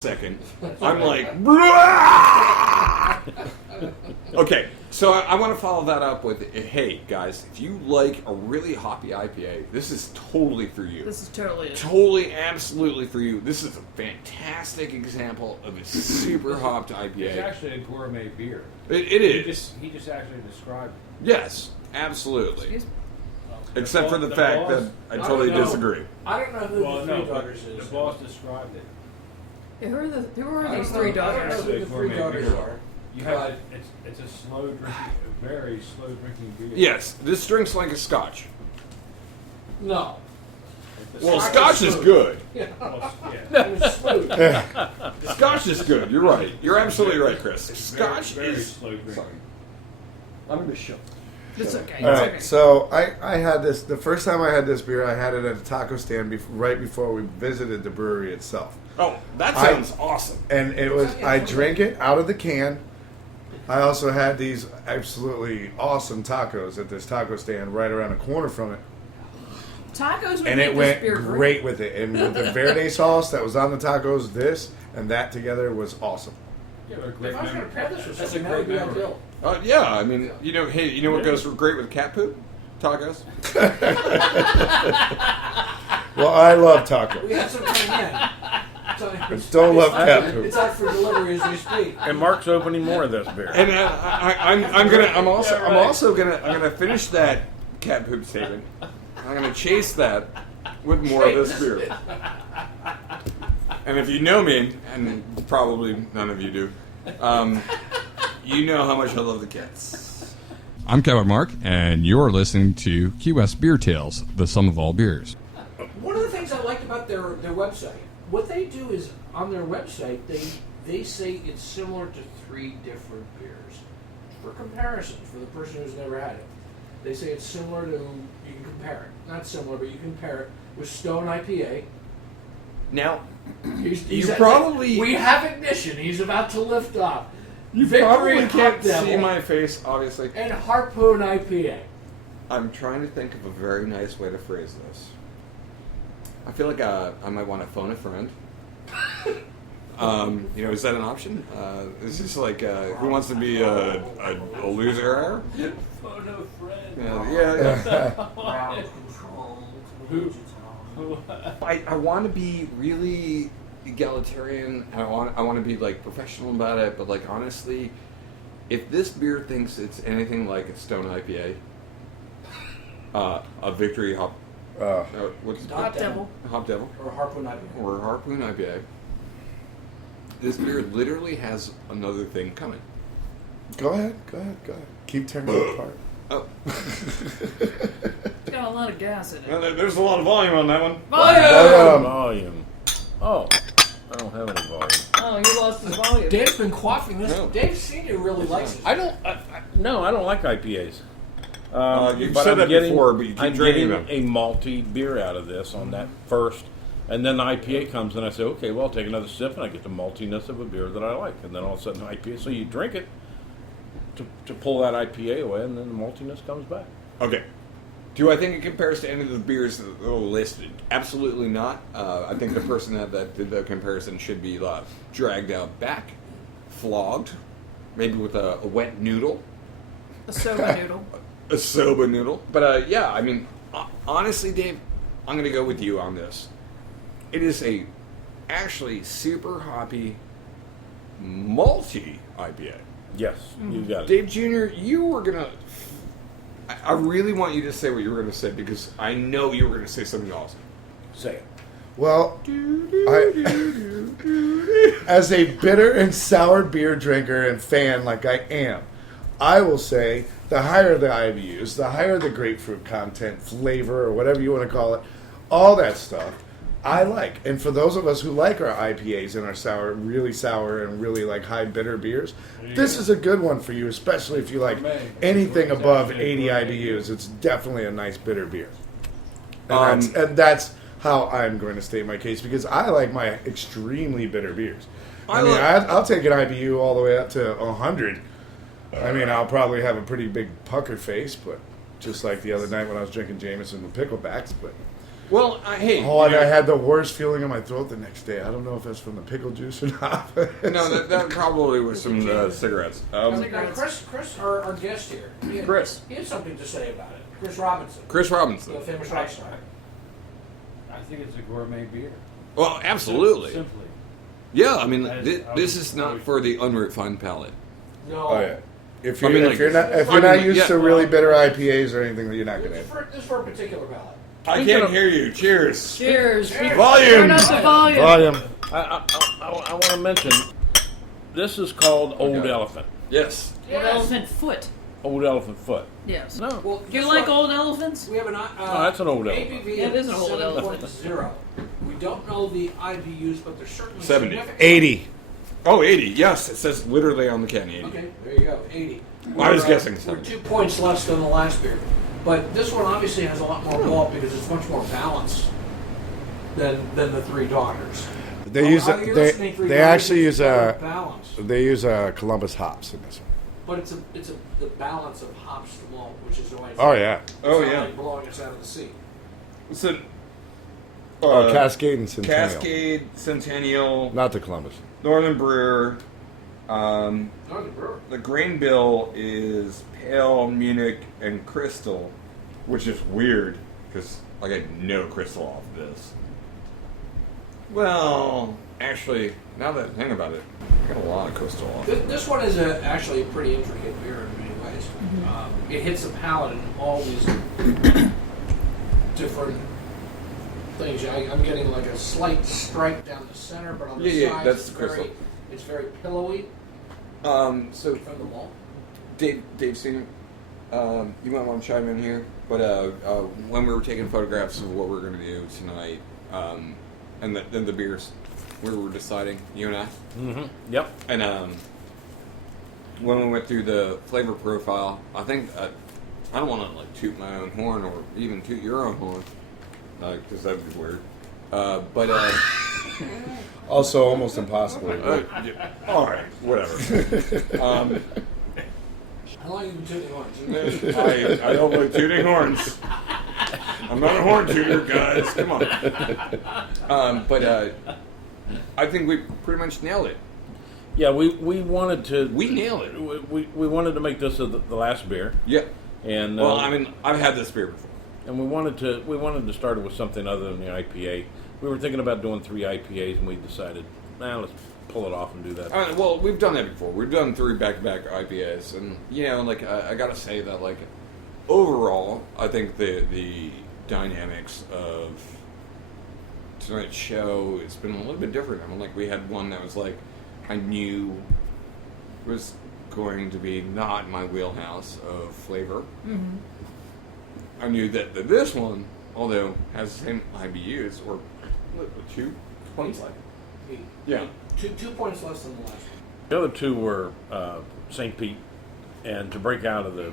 second. I'm like, okay, so I want to follow that up with, hey, guys, if you like a really hoppy IPA, this is totally for you. This is totally Totally, absolutely for you. This is a fantastic example of a super hopped IPA. It's actually a gourmet beer. It is. He just actually described it. Yes, absolutely. Excuse me? Except for the fact that I totally disagree. I don't know who the Three Daughters is. The boss described it. Yeah, who are these three I don't know daughters? who the Three Daughters are. You have it's a slow drinking, a very slow drinking beer. Yes, this drinks like a scotch. No. Well, scotch is good. Yeah. Yeah. It was smooth. Scotch is good. You're right. You're absolutely right, Chris. It's Scotch very, very is. slow drinking. Sorry. I'm going to show. It's okay. All It's right, okay. so I had this, the first time I had this beer, I had it at a taco stand right before we visited the brewery itself. Oh, that sounds awesome. And it was, I drank it out of the can. I also had these absolutely awesome tacos at this taco stand right around the corner from it. Tacos would And make it went this beer great with it. And with the verde sauce that was on the tacos, this and that together was awesome. Yeah, but a great If I was going memory. to pair this with That's a something, that would great be memory. ideal. Yeah, I mean, hey, you know what goes great with cat poop? Tacos. Well, I love taco. We have some coming in. But don't love cat poop. It's out for delivery as we speak. And Mark's opening more of this beer. And I'm also gonna finish that cat poop statement. I'm gonna chase that with more of this beer. And if you know me, and probably none of you do, you know how much I love the cats. I'm Kevin Mark, and you're listening to Key West Beer Tales, the sum of all beers. One of the things I liked about their website, what they do is on their website, they say it's similar to 3 different beers. For comparison, for the person who's never had it. They say it's similar to, you can compare it. Not similar, but you can compare it with Stone IPA. Now, He's probably- we have ignition. He's about to lift off. you Victory probably Hop can't see Devil my face, obviously. and Harpoon IPA. I'm trying to think of a very nice way to phrase this. I feel like I might want to phone a friend. Is that an option? Is this like who wants to be a loser? Phone a friend. Yeah. I want to be really egalitarian. I want to be like professional about it. But like honestly, if this beer thinks it's anything like a Stone IPA, a Victory Hop. What's it? Hop Devil. Hop Devil. Or Harpoon IPA. Or Harpoon IPA. This beer literally has another thing coming. Go ahead. Keep turning it apart. Oh. It's got a lot of gas in it. There's a lot of volume on that one. Volume. Oh, I don't have any volume. Oh, he lost his volume. Dave's been quaffing this. No. Dave Senior really likes it. I don't like IPAs. You've but said I'm that getting, before, but you keep I'm drinking getting them. a malty beer out of this on that first, and then the IPA comes, and I say, okay, well, I'll take another sip, and I get the maltiness of a beer that I like, and then all of a sudden IPA. So you drink it to pull that IPA away, and then the maltiness comes back. Okay. Do I think it compares to any of the beers that are listed? Absolutely not. I think the person that did the comparison should be dragged out back, flogged, maybe with a wet noodle. A soba noodle. A soba noodle. But yeah, I mean, honestly, Dave, I'm going to go with you on this. It is a actually super hoppy, malty IPA. Yes, you got it. Dave Jr., you were going to... I really want you to say what you were going to say because I know you were going to say something awesome. Say it. Well, as a bitter and sour beer drinker and fan like I am, I will say the higher the IBUs, the higher the grapefruit content, flavor, or whatever you want to call it, all that stuff, I like. And for those of us who like our IPAs and our sour and really like high bitter beers, this is a good one for you, especially if you like anything above 80 IBUs. It's definitely a nice bitter beer. And that's how I'm going to state my case because I like my extremely bitter beers. I'll take an IBU all the way up to 100. I mean, I'll probably have a pretty big pucker face, but just like the other night when I was drinking Jameson with picklebacks, but Well, hey. Oh, and I had the worst feeling in my throat the next day. I don't know if that's from the pickle juice or not. No, that probably was some cigarettes. Chris, our guest here. He had something to say about it. Chris Robinson. The famous rock star. I think it's a gourmet beer. Well, absolutely. Simply. Yeah, I mean, this is not for the unrefined palate. No. Oh yeah. If I you're, mean, if you're not used to really bitter IPAs or anything, you're not gonna. This is for a particular palate. I can't hear you. Cheers. Cheers. Volume. Turn up the volume. Volume. I want to mention, this is called Old Elephant. Yes. Old elephant foot. Old Elephant Foot. Yes. No. Well, Do you like old elephants? We have an No, that's an old elephant. ABV Yeah, it is an of old elephant. 7.0. We don't know the IBUs, but they're certainly 70. significant. 80. Oh, 80. Yes, it says literally on the can 80. Okay, there you go, 80. I was guessing We're 70. 2 points less than the last beer. But this one obviously has a lot more malt because it's much more balanced than the Three Daughters. They use You're listening, Three they Daughters, actually it's use balanced. they use Columbus hops in this one. But it's the balance of hops to malt, which is always Oh yeah. Oh, it's not yeah. like blowing us out of the sea. It's a Cascade and Centennial. Cascade, Centennial, Not the Columbus. Northern Brewer. No, the brewer. The grain bill is Pale, Munich, and Crystal, which is weird because I get no Crystal off this. Well, actually, now that I think about it, I got a lot of Crystal off. This one is actually a pretty intricate beer in many ways. It hits the palate in all these different things. I'm getting like a slight stripe down the center, but on the sides that's it's the Crystal. it's very pillowy So from the malt. Dave Senior, you might want to chime in here, but when we were taking photographs of what we're going to do tonight, and then the beers, we were deciding, you and I, Mm-hmm. Yep. and when we went through the flavor profile, I think I don't want to like toot my own horn or even toot your own horn, because that would be weird. But Also, almost impossible. all right, whatever. How long have you been tooting horns? I don't like tooting horns. I'm not a horn tooter, guys. Come on. But I think we pretty much nailed it. Yeah, we wanted to. We nailed it. We wanted to make this the last beer, Yeah. and Well, I mean, I've had this beer before. and we wanted to start it with something other than the IPA. We were thinking about doing 3 IPAs, and we decided, let's pull it off and do that. Well, we've done that before. We've done 3 back-to-back IPAs, and like I gotta say that like overall, I think the dynamics of tonight's show it's been a little bit different. I mean, like we had one that was like I knew was going to be not my wheelhouse of flavor. Mm-hmm. I knew that this one, although has the same IBUs or 2 points like yeah. 2 points less than the last one. The other 2 were St. Pete, and to break out of the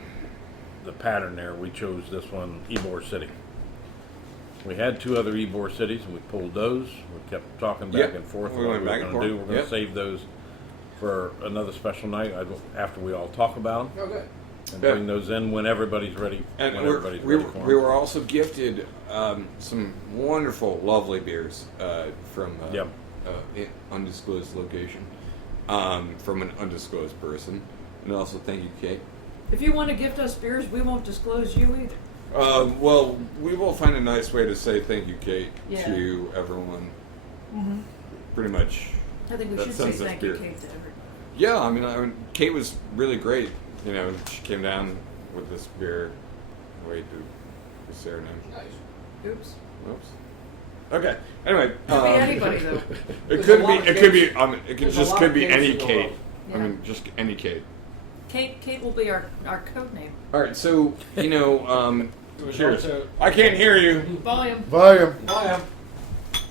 pattern there, we chose this one, Ybor City. We had 2 other Ybor cities, and we pulled those. We kept talking back Yep. and forth We what went we were back and going to do. forth. We're going Yep. to save those for another special night after we all talk about them, Okay. and Yeah. bring those in when everybody's ready. And when everybody's we ready for 'em. were also gifted some wonderful, lovely beers from Yep. an undisclosed location from an undisclosed person. And also, thank you, Kate. If you want to gift us beers, we won't disclose you either. Well, we will find a nice way to say thank you, Kate, Yeah. to everyone. Mm-hmm. Pretty much. I think we That should say sends us thank you, beer. Kate, to everybody. Yeah, I mean, Kate was really great. You know, she came down with this beer. Wait, is there a name? Nice. Oops. Whoops. Okay. Anyway, Could be anybody, though. It There's could a be. lot of It could be. Kates. It could There's a just lot could of be Kates any in the Kate. world. I Yeah. mean, just any Kate. Kate will be our code name. All right. So you know, It was cheers. also- I can't hear you. Volume. Volume.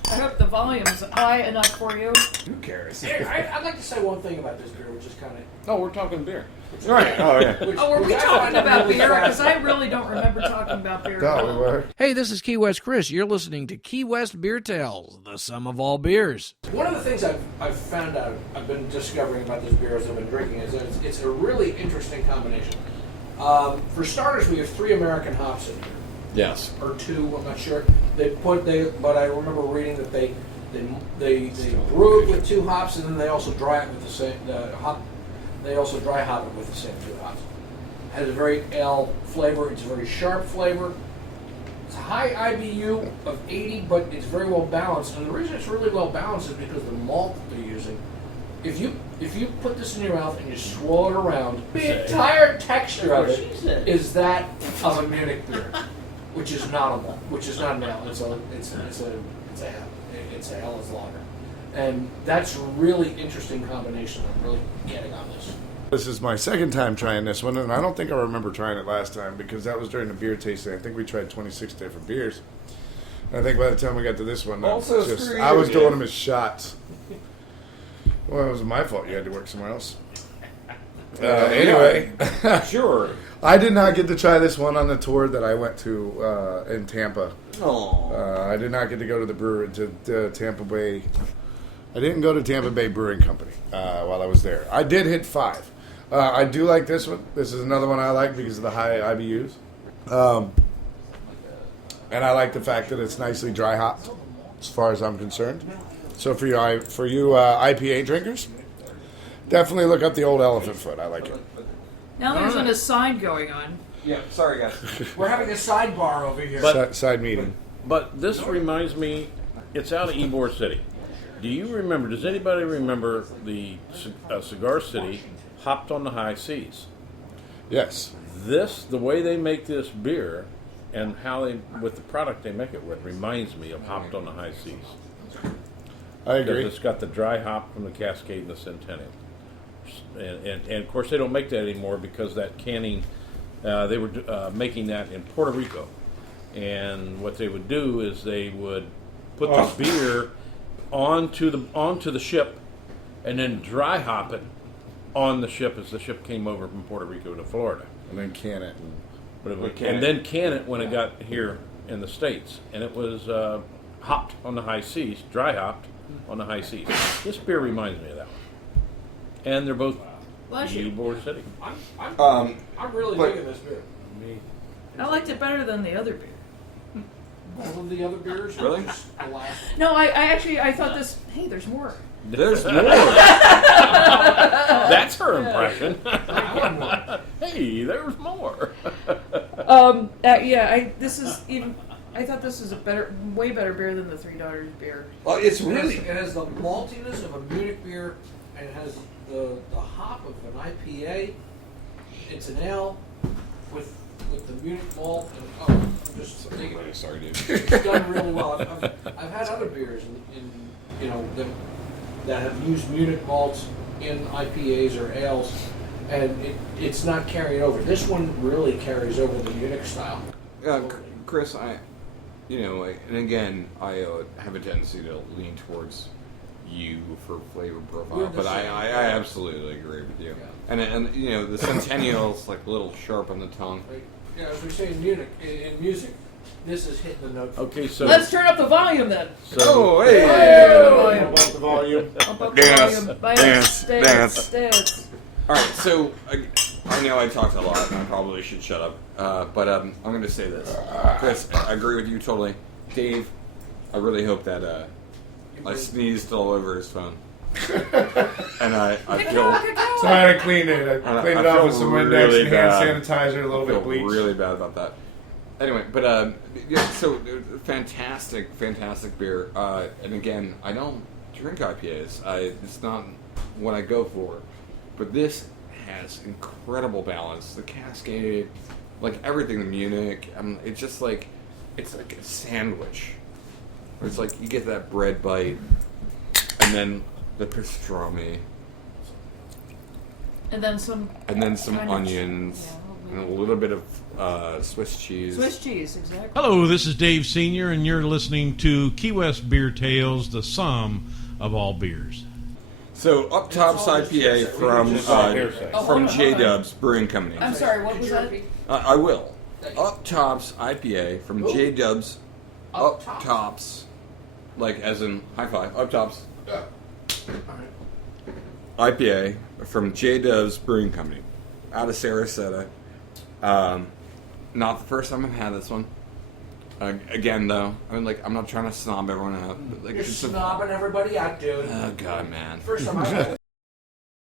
I hope the volume's high enough for you. Who cares? I'd like to say one thing about this beer, which is kind of. No, we're talking beer. All right. Oh yeah. Oh, were we talking about beer? Because I really don't remember talking about beer. at Thought we all. were. Hey, this is Key West Chris. You're listening to Key West Beer Tales, the sum of all beers. One of the things I've found out, I've been discovering about this beer as I've been drinking, is that it's a really interesting combination. For starters, we have 3 American hops in here. Yes. or 2. I'm not sure. But I remember reading that they brew it with 2 hops, and then they also dry it with the same hop. They also dry hop it with the same 2 hops. It has a very ale flavor. It's a very sharp flavor. It's a high IBU of 80, but it's very well balanced. And the reason it's really well balanced is because the malt that they're using. If you put this in your mouth and you swirl it around, the entire texture of it is that of a Munich beer, which is not a malt, which is not an ale. It's a ale as lager, and that's a really interesting combination. I'm really getting on this. This is my second time trying this one, and I don't think I remember trying it last time because that was during the beer tasting. I think we tried 26 different beers. And I think by the time we got to this one, Also I was doing them as shots. Well, it wasn't my fault. You had to work somewhere else. Anyway, Sure. I did not get to try this one on the tour that I went to in Tampa. Oh. I did not get to go to the brewery to Tampa Bay. I didn't go to Tampa Bay Brewing Company while I was there. I did hit 5. I do like this one. This is another one I like because of the high IBUs. And I like the fact that it's nicely dry hopped, as far as I'm concerned. So for you IPA drinkers, definitely look up the Old Elephant Foot. I like it. Now there's an aside going on. Yeah, sorry guys. We're having a sidebar over here. Side meeting. But this reminds me, it's out of Ybor City. Does anybody remember the Cigar City hopped on the high seas? Yes. The way they make this beer and with the product they make it with reminds me of hopped on the high seas. I Because agree. it's got the dry hop from the Cascade and the Centennial. And of course they don't make that anymore because that canning, they were making that in Puerto Rico. And what they would do is they would put the beer onto the ship and then dry hop it on the ship as the ship came over from Puerto Rico to Florida. And then can it. And then can it when it got here in the States. And it was hopped on the high seas, dry hopped on the high seas. This beer reminds me of that one. And they're both Bless you. Ybor City. I'm really but- digging this beer. I liked it better than the other beer. Both of the other beers. Really? Just the last. No, I thought this. Hey, there's more. There's more. That's her impression. Hey, there's more. I thought this is way better beer than the $3 beer. Well, it's It really. has the maltiness of a Munich beer, and it has the hop of an IPA. It's an ale with the Munich malt. And, I'm just digging it. Sorry, dude. It's done really well. I've had other beers that have used Munich malts in IPAs or ales, and it's not carrying over. This one really carries over the Munich style. Chris, and again, I have a tendency to lean towards you for flavor profile, We're the but same. I absolutely agree with you. Yeah. And the Centennial's like a little sharp on the tongue. Right? Yeah, as we say in Munich, in music, this is hitting the note. Okay, so Let's turn up the volume then. Oh, hey! Above the volume. Up the Dance, volume. dance, dance. Dance. All right, so I know I talked a lot, and I probably should shut up. But I'm going to say this, Chris. I agree with you totally. Dave, I really hope that I sneezed all over his phone, and I feel. So I had to clean it. I cleaned it I off feel with some really Windex and hand bad. sanitizer, a little I bit feel of bleach. really bad about that. Anyway, but yeah, so fantastic beer. And again, I don't drink IPAs. It's not what I go for. But this has incredible balance. The Cascade, like everything in Munich. It's just like it's like a sandwich. Where it's like you get that bread bite, and then the pastrami, And then some kind of- onions, yeah, and a little bit of Swiss cheese. Swiss cheese, exactly. Hello, this is Dave Sr., and you're listening to Key West Beer Tales, the sum of all beers. So, Up Top's IPA from hold on. J-Dubs Brewing Company. I'm sorry, what was that? I will. Up Top's IPA from Who? J-Dubs Up Up Tops? Tops, like as in high five. Up Top's Yeah. All right. IPA from J-Dubs Brewing Company, out of Sarasota. Not the first time I've had this one. Again, though, I mean, like, I'm not trying to snob everyone out. But, like, You're it's a- snobbing everybody out, dude. oh God, man. First time I